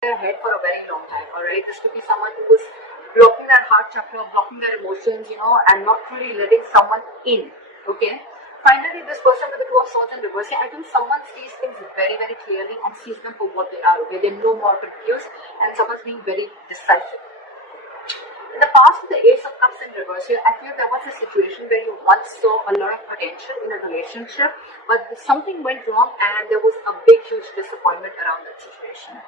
their head for a very long time. All right, this could be someone who was blocking their heart chakra, blocking their emotions, and not really letting someone in. Okay. Finally, this person with the Two of Swords in reverse, I think someone sees things very, very clearly and sees them for what they are. Okay, they're no more confused, and someone's being very decisive. In the past, with the Ace of Cups in reverse here, I feel there was a situation where you once saw a lot of potential in a relationship, but something went wrong and there was a big, huge disappointment around that situation.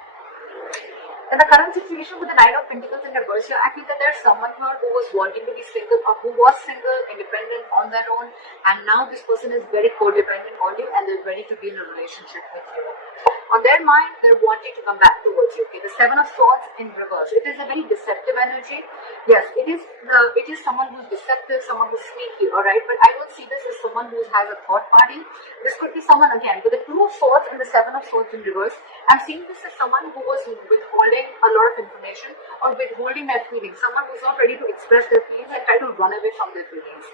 In the current situation with the Nine of Pentacles in reverse here, I feel that there's someone here who was wanting to be single or who was single, independent on their own, and now this person is very codependent on you and they're ready to be in a relationship with you. On their mind, they're wanting to come back towards you. Okay, the Seven of Swords in reverse. It is a very deceptive energy. Yes, it is someone who's deceptive, someone who's sneaky, alright? But I don't see this as someone who has a third party. This could be someone again with the Two of Swords and the Seven of Swords in reverse. I'm seeing this as someone who was withholding a lot of information or withholding their feelings. Someone who's not ready to express their feelings and try to run away from their feelings.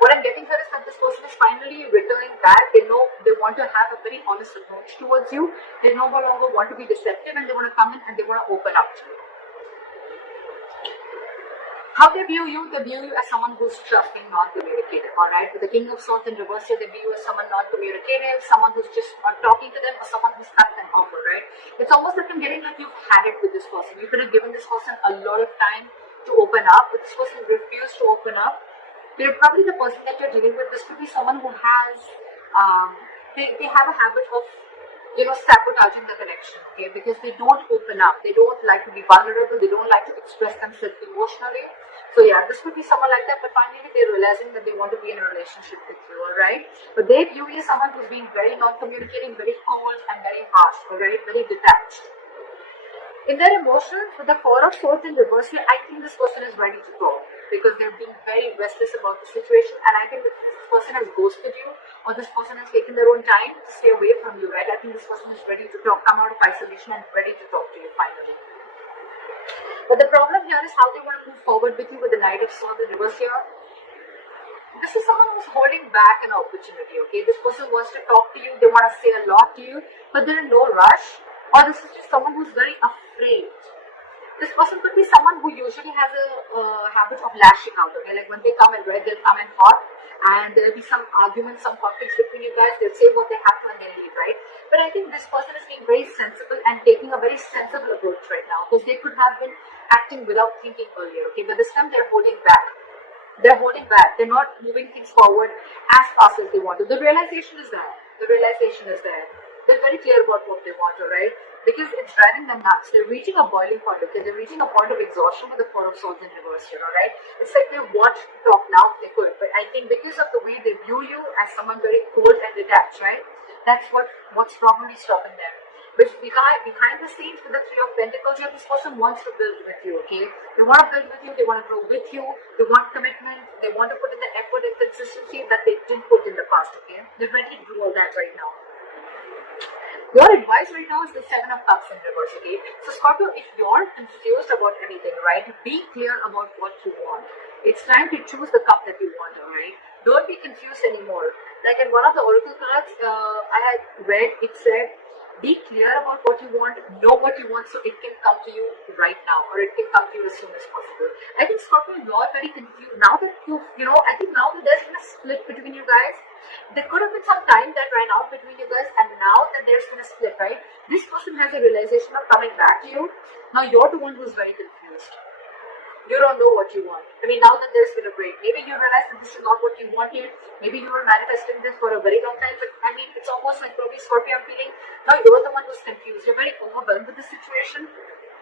What I'm getting here is that this person is finally returning back. They know they want to have a very honest approach towards you. They no longer want to be deceptive and they want to come in and they want to open up to you. How they view you as someone who's trusting, non-communicative, alright? With the King of Swords in reverse here, they view you as someone non-communicative, someone who's just not talking to them, or someone who's cut them off, right? It's almost like I'm getting like you've had it with this person. You could have given this person a lot of time to open up, but this person refused to open up. They're probably the person that you're dealing with. This could be someone who has, they have a habit of, sabotaging the connection, okay? Because they don't open up. They don't like to be vulnerable. They don't like to express themselves emotionally. So yeah, this could be someone like that, but finally they're realizing that they want to be in a relationship with you, alright? But they view you as someone who's being very non-communicating, very cold and very harsh, alright? Very detached. In their emotions, with the Four of Swords in reverse here, I think this person is ready to go because they're being very restless about the situation, and I think that this person has ghosted you or this person has taken their own time to stay away from you, right? I think this person is ready to come out of isolation and ready to talk to you finally. But the problem here is how they want to move forward with you with the Knight of Swords in reverse here. This is someone who's holding back an opportunity, okay? This person wants to talk to you, they want to say a lot to you, but they're in no rush. Or this is just someone who's very afraid. This person could be someone who usually has a habit of lashing out, okay? Like when they come in red, they'll come in hot, and there'll be some arguments, some conflicts between you guys. They'll say what they have to and they leave, right? But I think this person is being very sensible and taking a very sensible approach right now, because they could have been acting without thinking earlier, okay? But this time they're holding back. They're holding back. They're not moving things forward as fast as they want to. The realization is there. The realization is there. They're very clear about what they want, alright? Because it's driving them nuts. They're reaching a boiling point, okay? They're reaching a point of exhaustion with the Four of Swords in reverse here, alright? It's like they want to talk now if they could, but I think because of the way they view you as someone very cold and detached, right? That's what's probably stopping them. But behind the scenes with the Three of Pentacles here, this person wants to build with you, okay? They want to build with you, they want to grow with you, they want commitment, they want to put in the effort and consistency that they didn't put in the past, okay? They're ready to do all that right now. Your advice right now is the Seven of Cups in reverse, okay? So Scorpio, if you're confused about anything, right, be clear about what you want. It's time to choose the cup that you want, alright? Don't be confused anymore. Like in one of the oracle cards I had read, it said, be clear about what you want, know what you want so it can come to you right now, or it can come to you as soon as possible. I think Scorpio, you're very confused. Now that I think now that there's been a split between you guys, there could have been some time that ran out between you guys, and now that there's been a split, right? This person has a realization of coming back to you. Now you're the one who's very confused. You don't know what you want. I mean, now that there's been a break, maybe you realize that this is not what you wanted. Maybe you were manifesting this for a very long time, but I mean, it's almost like probably Scorpio, I'm feeling now you're the one who's confused. You're very overwhelmed with the situation.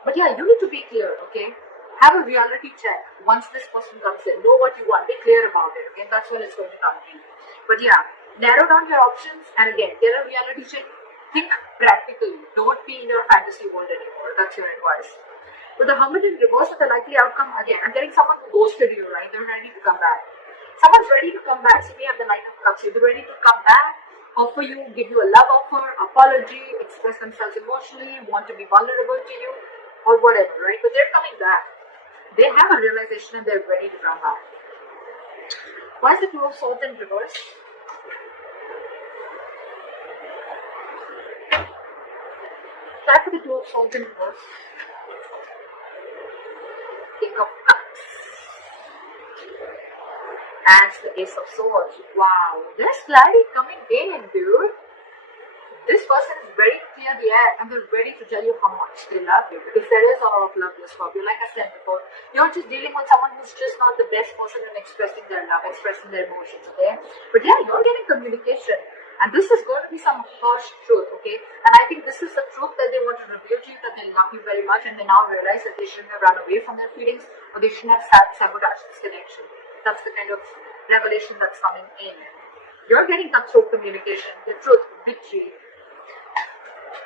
But yeah, you need to be clear, okay? Have a reality check once this person comes in. Know what you want. Be clear about it, okay? That's when it's going to come to you. But yeah, narrow down your options and again, get a reality check. Think practically. Don't be in your fantasy world anymore. That's your advice. With the Hermit in reverse, with the likely outcome, again, I'm getting someone who ghosted you, right? They're ready to come back. Someone's ready to come back, so we have the Knight of Cups. They're ready to come back, offer you, give you a love offer, apology, express themselves emotionally, want to be vulnerable to you, or whatever, right? But they're coming back. They have a realization and they're ready to come back. Why is the Two of Swords in reverse? Back to the Two of Swords in reverse. King of Cups. And the Ace of Swords. Wow, there's clarity coming in, dude. This person is very clear the air and they're ready to tell you how much they love you, because there is a lot of love in Scorpio. Like I said before, you're just dealing with someone who's just not the best person in expressing their love, expressing their emotions, okay? But yeah, you're getting communication, and this is going to be some harsh truth, okay? And I think this is the truth that they want to reveal to you, that they love you very much, and they now realize that they shouldn't have run away from their feelings, or they shouldn't have sabotaged this connection. That's the kind of revelation that's coming in. You're getting cutthroat communication, the truth, victory.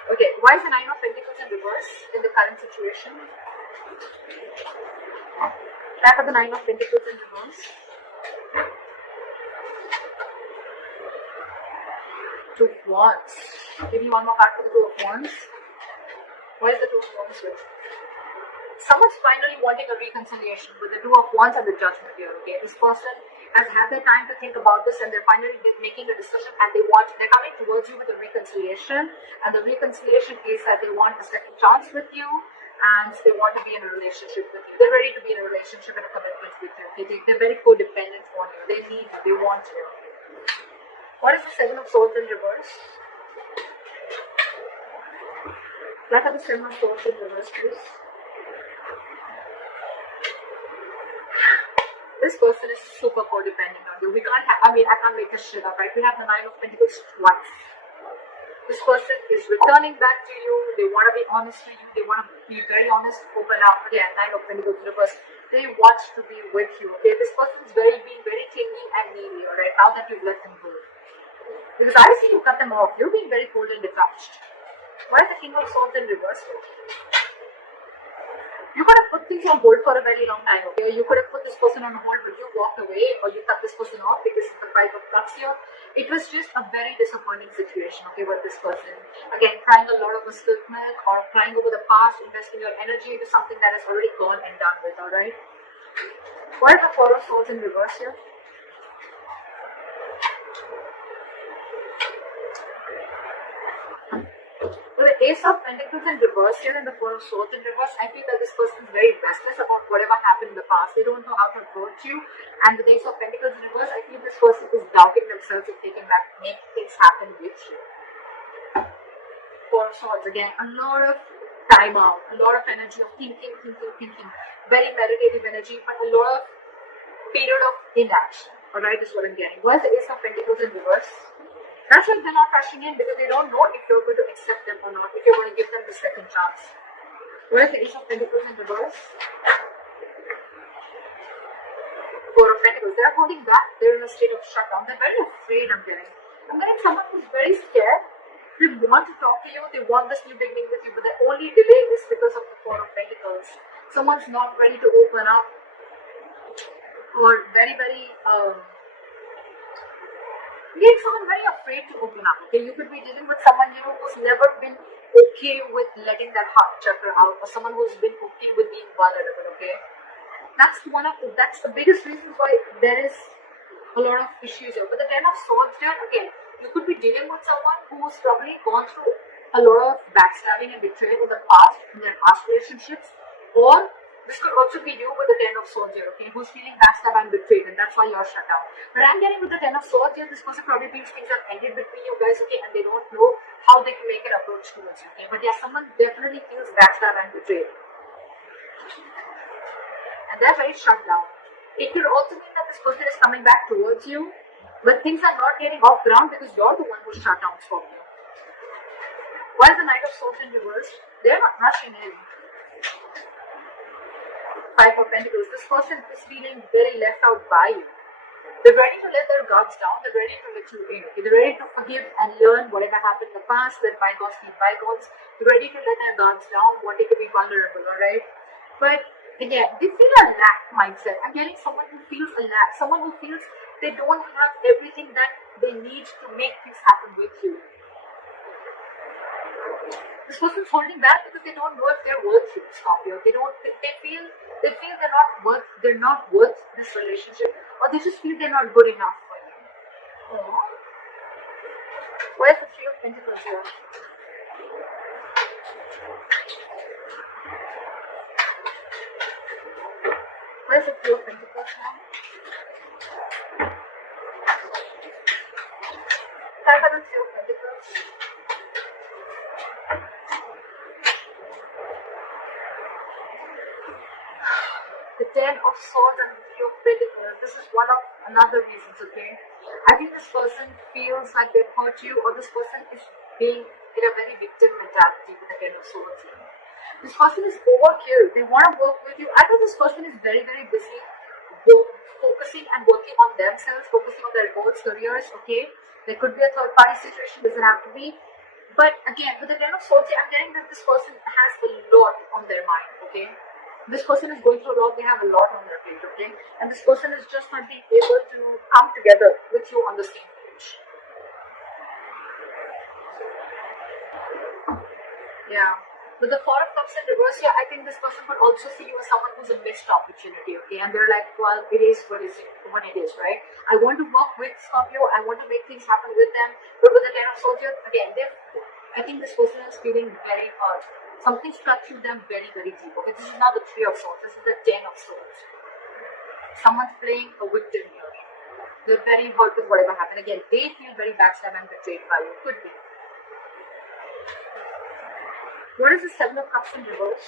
Okay, why is the Nine of Pentacles in reverse in the current situation? Back of the Nine of Pentacles in reverse. Two of Wands. Give me one more card for the Two of Wands. Why is the Two of Wands with? Someone's finally wanting a reconciliation with the Two of Wands and the Judgment here, okay? This person has had their time to think about this and they're finally making a decision, and they're coming towards you with a reconciliation, and the reconciliation is that they want a second chance with you and they want to be in a relationship with you. They're ready to be in a relationship and a commitment with you. They're very codependent on you. They need you. They want you. What is the Seven of Swords in reverse? What are the Seven of Swords in reverse, please? This person is super codependent on you. I can't make this shit up, right? We have the Nine of Pentacles twice. This person is returning back to you. They want to be honest with you. They want to be very honest, open up. Again, Nine of Pentacles reverse. They want to be with you. Okay, this person is being very clingy and needy. Alright, now that you've let them go, because I see you cut them off. You're being very cold and detached. Why is the King of Swords in reverse? You could have put things on hold for a very long time, okay? You could have put this person on hold, but you walked away, or you cut this person off because of the Five of Cups here. It was just a very disappointing situation, okay, with this person. Again, crying a lot of spilled milk, or crying over the past, investing your energy into something that is already gone and done with, alright? What is the Four of Swords in reverse here? With the Ace of Pentacles in reverse here and the Four of Swords in reverse, I feel that this person is very restless about whatever happened in the past. They don't know how to approach you. And with the Ace of Pentacles in reverse, I feel this person is doubting themselves if they can make things happen with you. Four of Swords, again, a lot of time out, a lot of energy of thinking. Very meditative energy, but a lot of period of inaction. Alright, is what I'm getting. Why is the Ace of Pentacles in reverse? That's why they're not rushing in, because they don't know if you're going to accept them or not, if you're going to give them the second chance. Where's the Ace of Pentacles in reverse? Four of Pentacles. They're holding back. They're in a state of shutdown. They're very afraid, I'm getting someone who's very scared. They want to talk to you. They want this new beginning with you, but the only delay is because of the Four of Pentacles. Someone's not ready to open up, or very again, someone very afraid to open up. Okay, you could be dealing with someone who's never been okay with letting that heart chakra out, or someone who's been okay with being vulnerable. Okay, that's the biggest reason why there is a lot of issues here. But the Ten of Swords here, again, you could be dealing with someone who's probably gone through a lot of backstabbing and betrayal in their past relationships, or this could also be you with the Ten of Swords here, okay, who's feeling backstabbed and betrayed, and that's why you're shut down. But I'm getting with the Ten of Swords here, this person probably feels things have ended between you guys, okay, and they don't know how they can make an approach towards you, okay. But yeah, someone definitely feels backstabbed and betrayed, and they're very shut down. It could also mean that this person is coming back towards you, but things are not getting off ground because you're the one who's shut down, Scorpio. Why is the Knight of Swords in reverse? They're not rushing in. Five of Pentacles. This person is feeling very left out by you. They're ready to let their guards down. They're ready to let you in. They're ready to forgive and learn whatever happened in the past. Let bygones be bygones. They're ready to let their guards down, wanting to be vulnerable, alright? But again, they feel a lack mindset. I'm getting someone who feels a lack. Someone who feels they don't have everything that they need to make things happen with you. This person's holding back because they don't know if they're worth you, Scorpio. They feel they're not worth this relationship, or they just feel they're not good enough for you. Oh. Where's the Three of Pentacles here? Where's the Three of Pentacles now? Try for the Three of Pentacles. The Ten of Swords and the Three of Pentacles. This is one of another reasons, okay? I think this person feels like they've hurt you, or this person is being in a very victim mentality with the Ten of Swords. This person is overkill. They want to work with you. I think this person is very, very busy focusing and working on themselves, focusing on their goals, careers, okay? There could be a third party situation, doesn't have to be. But again, with the Ten of Swords, I'm getting that this person has a lot on their mind, okay? This person is going through a lot, they have a lot on their plate, okay? And this person is just not being able to come together with you on the same page. Yeah. With the Four of Cups in reverse here, I think this person could also see you as someone who's a missed opportunity, okay? And they're like, well, it is what it is, right? I want to work with Scorpio, I want to make things happen with them, but with the Ten of Swords here, again, I think this person is feeling very hurt. Something struck through them very, very deep. Okay, this is not the Three of Swords, this is the Ten of Swords. Someone's playing a victim here. They're very hurt with whatever happened. Again, they feel very backstabbed and betrayed by you. Could be. What is the Seven of Cups in reverse?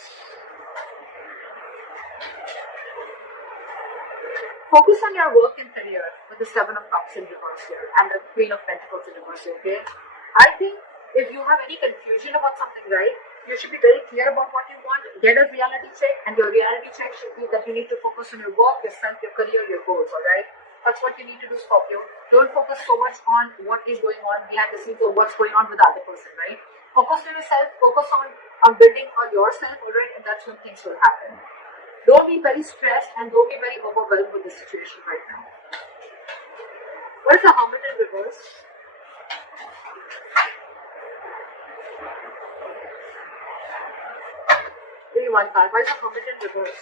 Focus on your work and career with the Seven of Cups in reverse here and the Queen of Pentacles in reverse, okay? I think if you have any confusion about something, right, you should be very clear about what you want, get a reality check, and your reality check should be that you need to focus on your work, yourself, your career, your goals, alright? That's what you need to do, Scorpio. Don't focus so much on what is going on behind the scenes or what's going on with the other person, right? Focus on yourself, focus on building on yourself, alright, and that's when things will happen. Don't be very stressed and don't be very overwhelmed with the situation right now. What is the Hermit in reverse? Give me one card. Why is the Hermit in reverse?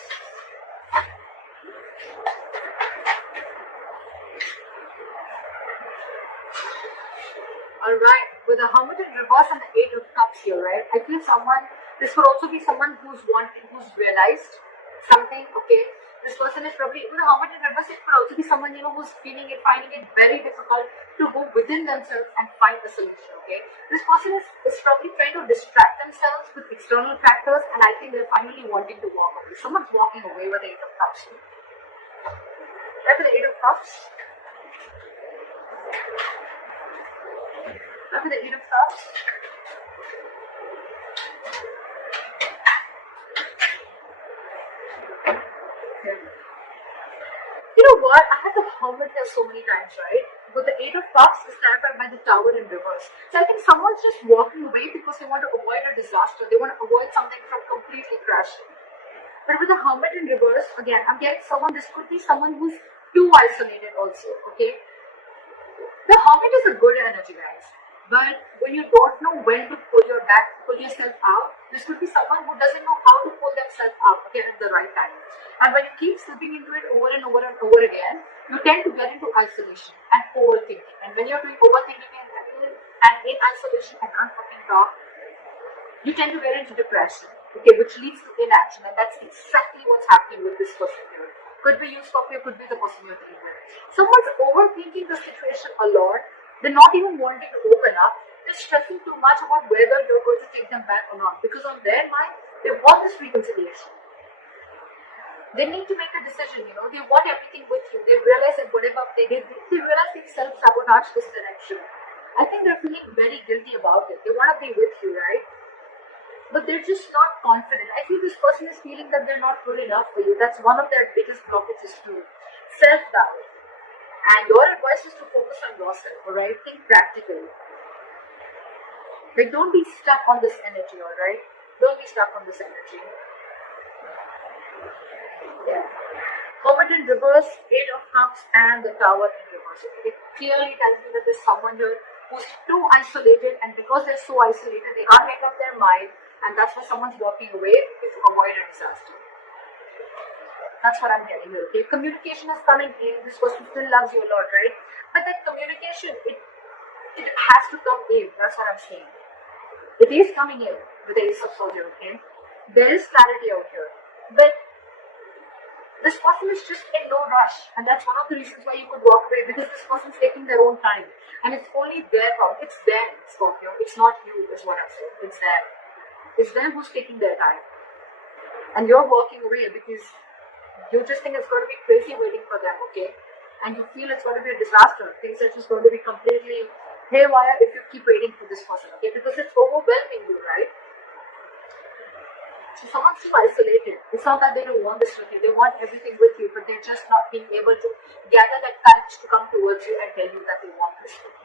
Alright, with the Hermit in reverse and the Eight of Cups here, right? I feel this could also be someone who's realized something, okay? This person is probably, with the Hermit in reverse, it could also be someone, who's finding it very difficult to go within themselves and find a solution, okay? This person is probably trying to distract themselves with external factors, and I think they're finally wanting to walk away. Someone's walking away with the Eight of Cups. Right, with the Eight of Cups. Right, with the Eight of Cups. You know what? I had the Hermit here so many times, right? But the Eight of Cups is clarified by the Tower in reverse. So I think someone's just walking away because they want to avoid a disaster. They want to avoid something from completely crashing. But with the Hermit in reverse, again, I'm getting this could be someone who's too isolated also, okay? The Hermit is a good energy, guys. But when you don't know when to pull yourself out, this could be someone who doesn't know how to pull themselves out again at the right time. And when you keep slipping into it over and over and over again, you tend to get into isolation and overthinking. And when you're doing overthinking and in isolation and unfucking talk, you tend to get into depression, okay, which leads to inaction. And that's exactly what's happening with this person here. Could be you, Scorpio, could be the person you're dealing with. Someone's overthinking the situation a lot. They're not even wanting to open up. They're stressing too much about whether you're going to take them back or not. Because on their mind, they want this reconciliation. They need to make a decision, They want everything with you. They realize that whatever they did, they realize they self-sabotage this direction. I think they're feeling very guilty about it. They want to be with you, right? But they're just not confident. I feel this person is feeling that they're not good enough for you. That's one of their biggest blockages too. Self-doubt. And your advice is to focus on yourself, alright? Think practically. Like, don't be stuck on this energy, alright? Don't be stuck on this energy. Yeah. Hermit in reverse, Eight of Cups, and the Tower in reverse. It clearly tells me that there's someone here who's too isolated, and because they're so isolated, they can't make up their mind, and that's why someone's walking away to avoid a disaster. That's what I'm getting here, okay? Communication is coming in. This person still loves you a lot, right? But that communication, it has to come in. That's what I'm saying. It is coming in with the Ace of Swords, okay? There is clarity out here. But This person is just in no rush, and that's one of the reasons why you could walk away, because this person's taking their own time, and it's only their problem. It's them, Scorpio. It's not you, is what I'm saying. It's them. It's them who's taking their time, and you're walking away because you just think it's going to be crazy waiting for them, okay? And you feel it's going to be a disaster. Things are just going to be completely haywire if you keep waiting for this person, okay? Because it's overwhelming you, right? So someone's too isolated. It's not that they don't want this with you. They want everything with you, but they're just not being able to gather that courage to come towards you and tell you that they want this with you.